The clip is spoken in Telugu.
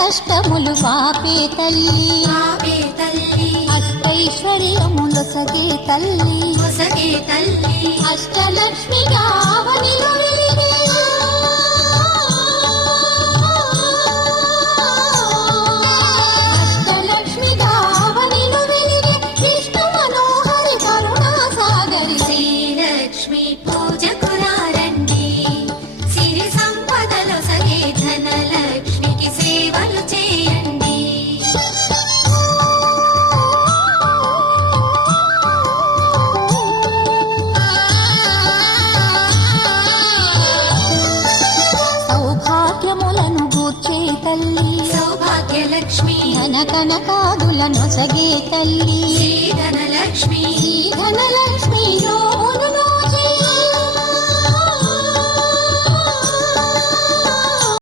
కష్టములు పాపే తల్లి అష్టైశ్వర్యములొసగే తల్లి అష్టలక్ష్మిగా అవనిలో వెలిగే అష్టలక్ష్మిగా అవనిలో వెలిగే విష్ణు మనోహరి కరుణా సాగరి శ్రీలక్ష్మి పూజకురారండి సిరి సంపదలొసగే ధనలక్ష్మికి సేవలు చేయండి. సౌభాగ్యములను గూర్చే తల్లి సౌభాగ్యలక్ష్మి ధన కనకాదులను సగే తల్లి శ్రీ ధనలక్ష్మి ధనలక్ష్మి